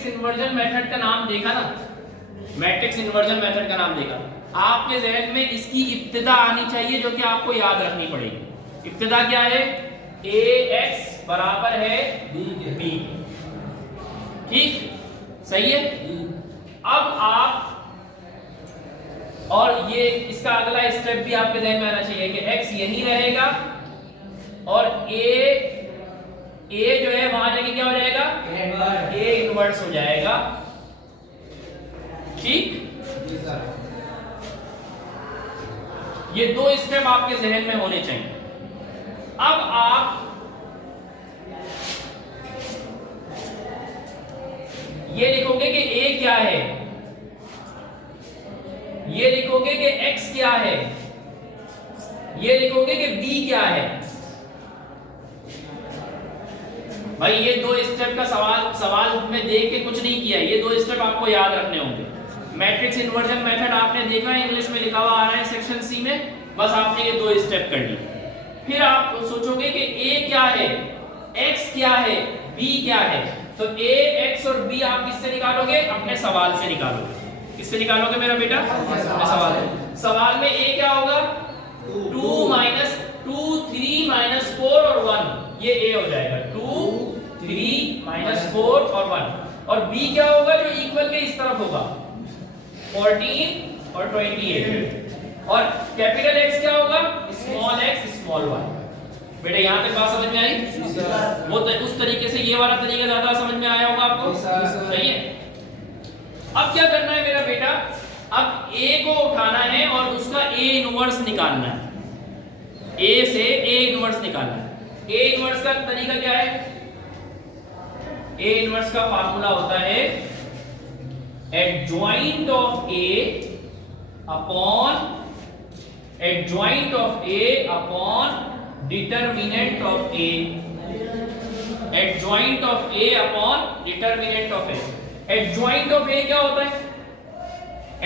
Matrix inversion method का नाम देखा ना, मैट्रिक्स इन्वर्जन मेथड का नाम देखा, आपके जहन में इसकी इब्तिदा आनी चाहिए जो कि आपको याद रखनी पड़ेगी। इब्तिदा क्या है? ax बराबर है b। ठीक, सही है। अब आप, और ये इसका अगला स्टेप भी आपके जहन में आना चाहिए कि x यही रहेगा और a जो है वहां जाके क्या हो जाएगा? a इनवर्स हो जाएगा। ठीक, ये दो स्टेप आपके जहन में होने चाहिए। अब आप ये लिखोगे कि a क्या है, ये लिखोगे कि x क्या है, ये लिखोगे कि b क्या है। भाई ये दो स्टेप का सवाल में देख के कुछ नहीं किया, ये दो स्टेप आपको याद रखने होंगे। मैट्रिक्स इन्वर्जन मेथड आपने देखा है, इंग्लिश में लिखा हुआ आ रहा है सेक्शन सी में, बस आपने ये दो स्टेप कर लिए। फिर आप सोचोगे कि a क्या है, x क्या है, b क्या है। तो a, x और b आप किससे निकालोगे? अपने सवाल से निकालोगे। किससे निकालोगे मेरा बेटा? अपने सवाल से। सवाल में a क्या होगा? 2 माइनस 2, 3 माइनस 4 और 1, ये a हो जाएगा। 2, 3 माइनस 4 और 1। और b क्या होगा जो इक्वल के इस तरफ होगा? 14 और 28। और कैपिटल X क्या होगा? Small x small y। बेटा यहाँ तक बात समझ में आई? वो तो उस तरीके से ये वाला तरीका ज्यादा समझ में आया होगा आपको, सही है। अब क्या करना है मेरा बेटा? अब a को उठाना है और उसका a इनवर्स निकालना है। a से a इनवर्स निकालना है। a इनवर्स का तरीका क्या है? a इनवर्स का फार्मूला होता है adjoint of a upon adjoint of a upon determinant of a, adjoint of a upon determinant of a। adjoint of a क्या होता है?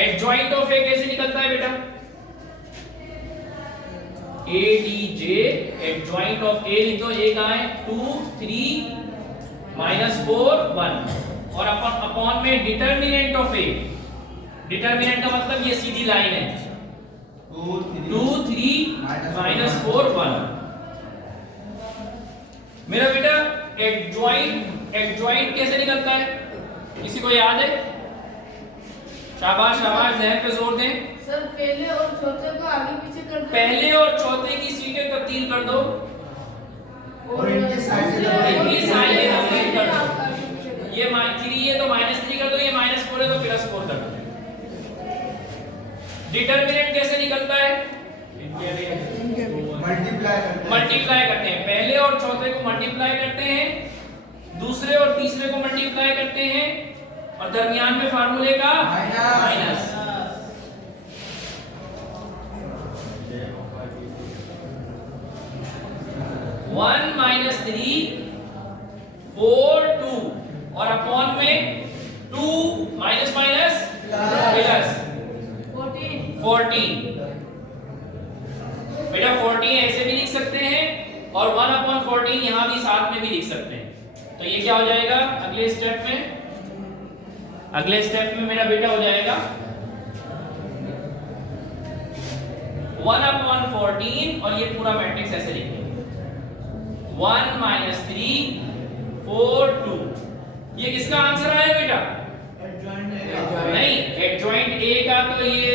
adjoint of a कैसे निकलता है बेटा? adj adjoint of a लिख दो। a कहाँ है? 2, 3 माइनस 4, 1 और अपॉन में डिटर्मिनेंट ऑफ a। डिटर्मिनेंट का मतलब ये सीधी लाइन है, 2, 3 माइनस 4, 1। मेरा बेटा एडजॉइंट कैसे निकलता है? किसी को याद है? शाबाश शाबाश, जहन पे जोर दें। सर पहले और चौथे को आगे पीछे कर दो। पहले और चौथे की सीटें तब्दील कर दो और इनकी साइडें तब्दील कर दो। ये -3 है तो -3 कर दो, ये -4 है तो +4 कर दो। डिटर्मिनेंट कैसे निकलता है? मल्टीप्लाई करते हैं। पहले और चौथे को मल्टीप्लाई करते हैं, दूसरे और तीसरे को मल्टीप्लाई करते हैं और दरमियान में फार्मूले का माइनस। वन माइनस 3 4 2 और अपॉन में 2 माइनस माइनस प्लस 14। बेटा 14 ऐसे भी लिख सकते हैं और 1/14 यहां भी साथ में भी लिख सकते हैं। तो ये क्या हो जाएगा अगले स्टेप में? अगले स्टेप में मेरा बेटा हो जाएगा 1/14 और ये पूरा मैट्रिक्स ऐसे लिखेंगे 1 माइनस 3 4 2। ये किसका आंसर आया बेटा? नहीं, एडजॉइंट a का तो ये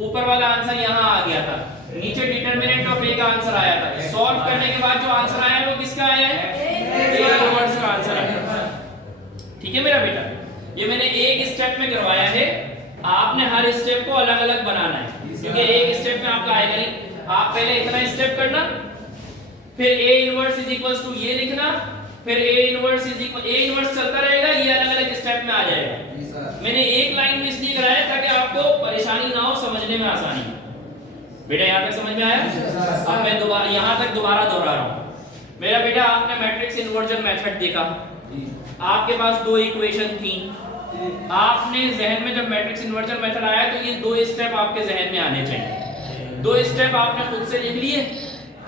ऊपर वाला आंसर यहां आ गया था, नीचे डिटरमिनेंट ऑफ a का आंसर आया था। सॉल्व करने के बाद जो आंसर आया वो किसका आया है? a इनवर्स का आंसर आया। ठीक है मेरा बेटा, ये मैंने एक स्टेप में करवाया है, आपने हर स्टेप को अलग अलग बनाना है क्योंकि एक स्टेप में आपका आएगा नहीं। आप पहले इतना स्टेप करना, फिर a inverse is equals to ये लिखना, फिर a inverse is equal a inverse चलता रहेगा, ये अलग अलग स्टेप में आ जाएगा। मैंने एक लाइन में इसलिए कराया ताकि आपको परेशानी ना हो, समझने में आसानी हो। बेटा यहाँ तक समझ में आया? अब मैं दोबारा यहाँ तक दोबारा दोहरा रहा हूँ। मेरा बेटा आपने मैट्रिक्स इन्वर्जन मेथड देखा, आपके पास दो इक्वेशन थी, आपने जहन में जब मैट्रिक्स इन्वर्जन मेथड आया तो ये दो स्टेप आपके जहन में आने चाहिए। दो स्टेप आपने खुद से लिख लिए,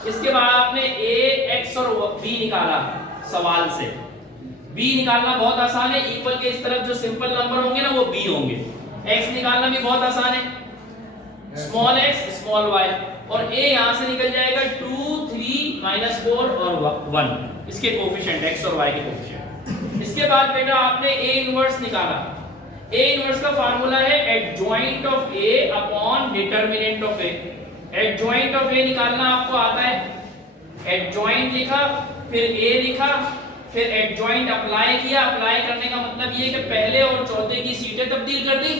इसके बाद आपने a x और b निकाला सवाल से। b निकालना बहुत आसान है, इक्वल के इस तरफ जो सिंपल नंबर होंगे ना वो b होंगे। x निकालना भी बहुत आसान है, स्मॉल x स्मॉल y, और a यहां से निकल जाएगा 2 3 -4 और 1, इसके कोएफिशिएंट x और y के कोएफिशिएंट। इसके बाद बेटा आपने a इनवर्स निकाला। a इनवर्स का फार्मूला है adjoint of a upon determinant of a। Adjoint of a निकालना आपको आता है, एडजॉइंट लिखा, फिर a लिखा, फिर एडजॉइंट अप्लाई किया। अप्लाई करने का मतलब ये कि पहले और चौथे की सीटें तब्दील कर दी,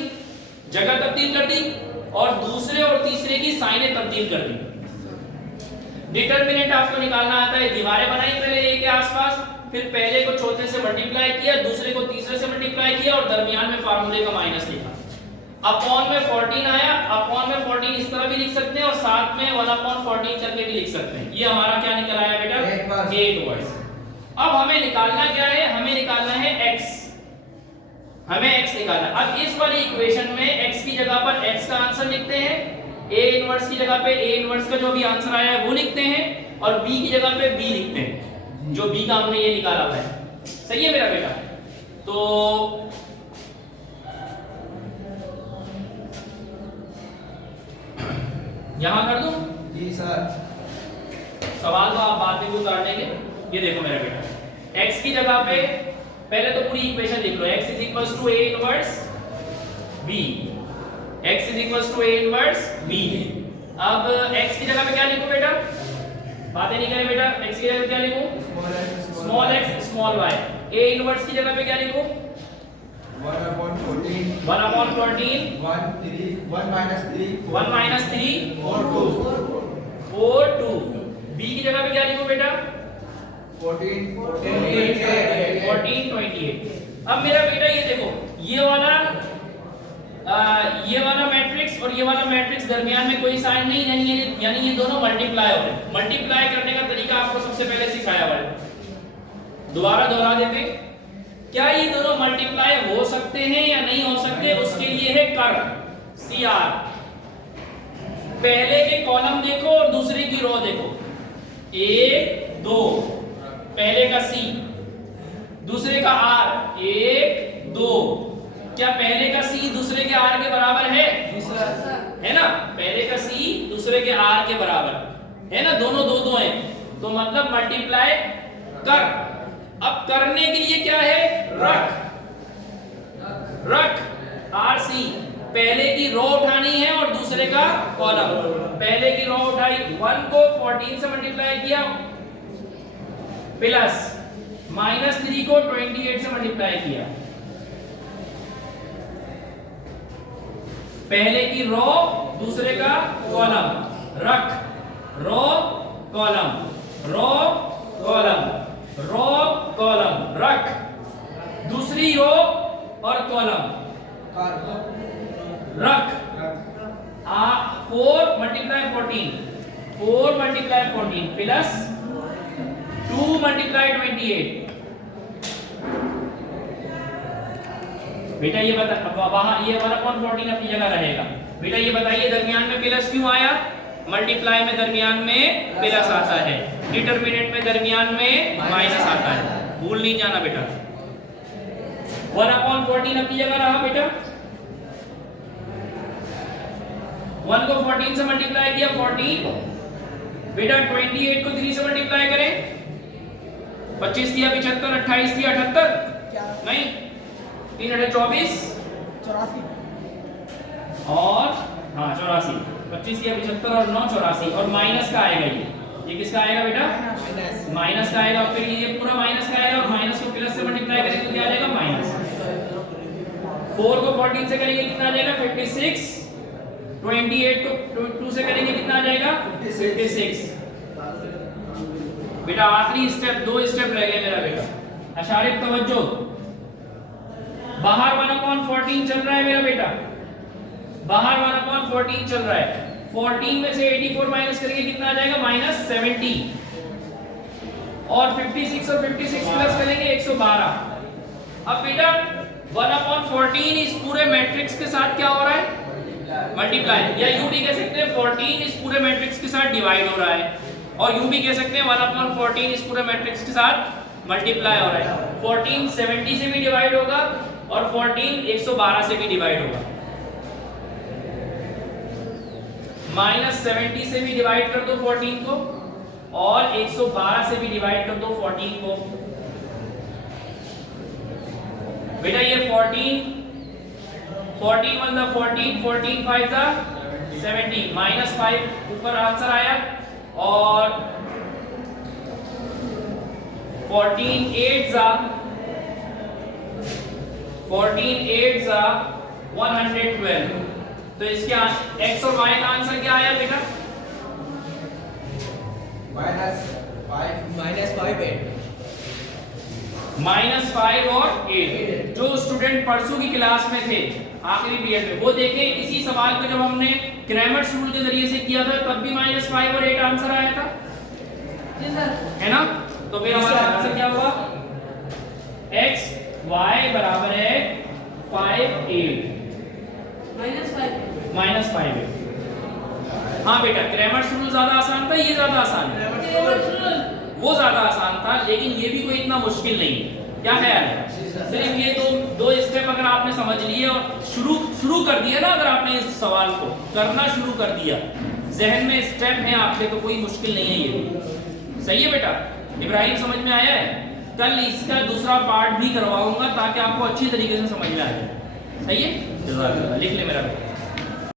जगह तब्दील कर दी, और दूसरे और तीसरे की साइनें तब्दील कर दी। डिटरमिनेंट आपको निकालना आता है, दीवारें बनाई पहले a के आसपास, फिर पहले को चौथे से मल्टीप्लाई किया, दूसरे को तीसरे से मल्टीप्लाई किया, और दरमियान में फार्मूले का माइनस लिखा। अपॉन में 14 आया, अपॉन में 14 इस तरह भी लिख सकते हैं, और साथ में 1/14 करके भी लिख सकते हैं। ये हमारा क्या निकल आया बेटा, a इनवर्स। अब हमें निकालना क्या है, हमें निकालना है x, हमें x निकालना। अब इस वाली इक्वेशन में x की जगह पर x का आंसर लिखते हैं, a इनवर्स की जगह पे a इनवर्स का जो भी आंसर आया है वो लिखते हैं, और b की जगह पे b लिखते हैं, जो b का हमने ये निकाला हुआ है। सही है मेरा बेटा? तो यहां कर दूं? जी सर। सवाल तो आप बाद में भी उतार देंगे। ये देखो मेरा बेटा, x की जगह पे पहले तो पूरी इक्वेशन लिख लो, x is equals to a inverse b, x is equals to a inverse b। अब x की जगह पे क्या लिखूं बेटा, बातें नहीं करें बेटा, x की जगह पे क्या लिखूं, small x small y। a inverse की जगह पे क्या लिखूं, 1/14 1/14 1 - 3 4 2। b की जगह पे क्या लिखूं बेटा, 14 28। अब मेरा बेटा ये देखो, ये वाला मैट्रिक्स और ये वाला मैट्रिक्स दरमियान में कोई साइन नहीं, यानी ये दोनों मल्टीप्लाई हो रहे हैं। मल्टीप्लाई करने का तरीका आपको सबसे पहले सिखाया हुआ है, दोबारा दोहरा देते हैं। क्या ये दोनों मल्टीप्लाई हो सकते हैं या नहीं हो सकते, उसके लिए है कर्व CR। पहले के कॉलम देखो और दूसरे की रो देखो, 1 2, पहले का C, दूसरे का R 1 2। क्या पहले का C दूसरे के R के बराबर है? है ना, पहले का C दूसरे के R के बराबर है ना, दोनों 2 2 हैं, तो मतलब मल्टीप्लाई कर। अब करने के लिए क्या है, रख RC। पहले की रो उठानी है और दूसरे का कॉलम। पहले की रो उठाई, 1 को 14 से मल्टीप्लाई किया, प्लस -3 को 28 से मल्टीप्लाई किया। पहले की रो दूसरे का कॉलम, रख row column, row column, row column, रख दूसरी रो और कॉलम, रख 4 × 14 4 × 14 प्लस 2 × 28। बेटा ये बता, वहां ये 1/14 अपनी जगह रहेगा। बेटा ये बताइए दरमियान में प्लस क्यों आया? मल्टीप्लाई में दरमियान में प्लस आता है, डिटरमिनेंट में दरमियान में माइनस आता है, भूल नहीं जाना बेटा। 1/14 अपनी जगह रहा बेटा, 1 को 14 से मल्टीप्लाई किया 14, बेटा 28 को 3 से मल्टीप्लाई करें, 25 दिया 75, 28 दिया 78, नहीं 3 × 24 84 और हाँ 84, 25 दिया 75 और 9 84, और माइनस का आएगा ये किसका आएगा बेटा, माइनस का आएगा। फिर ये पूरा माइनस का आएगा, और माइनस को प्लस से मल्टीप्लाई करेंगे तो क्या आ जाएगा, माइनस। 4 को 14 से करेंगे कितना आ जाएगा, 56, 28 को 2 से करेंगे कितना आ जाएगा, 56। बेटा आखिरी स्टेप, 2 स्टेप रह गए मेरा बेटा, अशारिफ तवज्जो। बाहर 1/14 चल रहा है मेरा बेटा, बाहर 1/14 चल रहा है। 14 में से 84 माइनस करेंगे कितना आ जाएगा, -70, और 56 और 56 प्लस करेंगे 112। अब बेटा 1/14 इस पूरे मैट्रिक्स के साथ क्या हो रहा है, मल्टीप्लाई, या यूं भी कह सकते हैं 14 इस पूरे मैट्रिक्स के साथ डिवाइड हो रहा है, और यूं भी कह सकते हैं 1/14 इस पूरे मैट्रिक्स के साथ मल्टीप्लाई हो रहा है। 14 70 से भी डिवाइड होगा और 14 112 से भी डिवाइड होगा। -70 से भी डिवाइड कर दो 14 को और 112 से भी डिवाइड कर दो 14 को। बेटा ये 14 1 दा 14 14 5 दा 70 -5 ऊपर आंसर आया और 14 8 जा 112। तो इसके x और y का आंसर क्या आया बेटा? -5 और 8। जो स्टूडेंट परसों की क्लास में थे आखिरी पीरियड में, वो देखें इसी सवाल को जब हमने क्रैमर्स रूल के जरिए से किया था तब भी -5 और 8 आंसर आया था, जी सर। है ना? तो फिर हमारा आंसर क्या हुआ? x y बराबर है 5 8 -5 -5 हाँ बेटा, क्रैमर्स रूल ज्यादा आसान था, ये ज्यादा आसान है? वो ज्यादा आसान था, लेकिन ये भी कोई इतना मुश्किल नहीं है। क्या ख्याल है? सिर्फ ये दो स्टेप अगर आपने समझ लिए और शुरू कर दिया ना, अगर आपने इस सवाल को करना शुरू कर दिया, जहन में स्टेप है आपके, तो कोई मुश्किल नहीं है ये। सही है बेटा? इब्राहिम समझ में आया है? कल इसका दूसरा पार्ट भी करवाऊंगा ताकि आपको अच्छी तरीके से समझ में आ जाए। सही है? लिख ले मेरा बेटा।